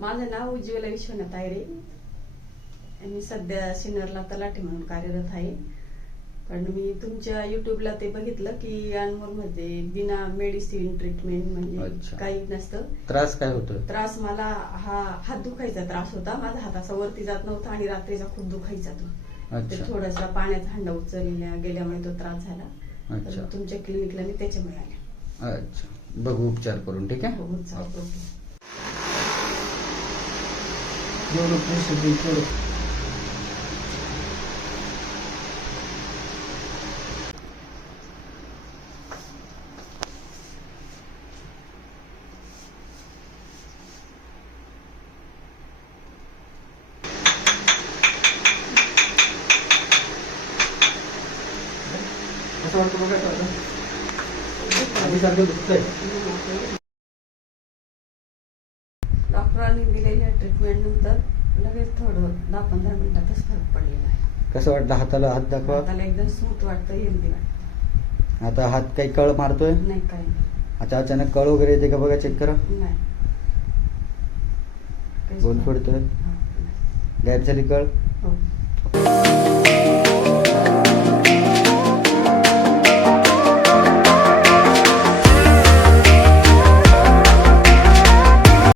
माझं नाव उज्ज्वला विश्वनाथ आयरे. मी सध्या सिनियरला तलाठी म्हणून कार्यरत आहे. पण मी तुमच्या युट्यूबला ते बघितलं की अनमोलमध्ये बिना मेडिसिन ट्रीटमेंट म्हणजे काही नसतं. त्रास काय होतो? त्रास मला हा हात दुखायचा त्रास होता. माझा हात असा वरती जात नव्हता आणि रात्रीचा खूप दुखायचा तो. ते थोडासा पाण्याचा हंडा उचलल्या गेल्यामुळे तो त्रास झाला. तर तुमच्या क्लिनिकला मी त्याच्यामुळे आले. अच्छा, बघू उपचार करून. ठीक आहे. हो चालतं. कसं वाटतं बघा आधीसारखं दुखतंय? डॉक्टरांनी दिलेल्या ट्रीटमेंट नंतर लगेच थोडं 10-15 मिनिटातच फरक पडलेला आहे. कसं वाटतं? हाताला हात दाखवा. हाताला एकदम स्मूथ वाटतं, हेल्दी वाटतं. आता हात काही कळ मारतोय? नाही, काही नाही. आता अचानक कळ वगैरे येते का बघा, चेक करा. नाही. गोल पडतोय? गायब झाली कळ? हो.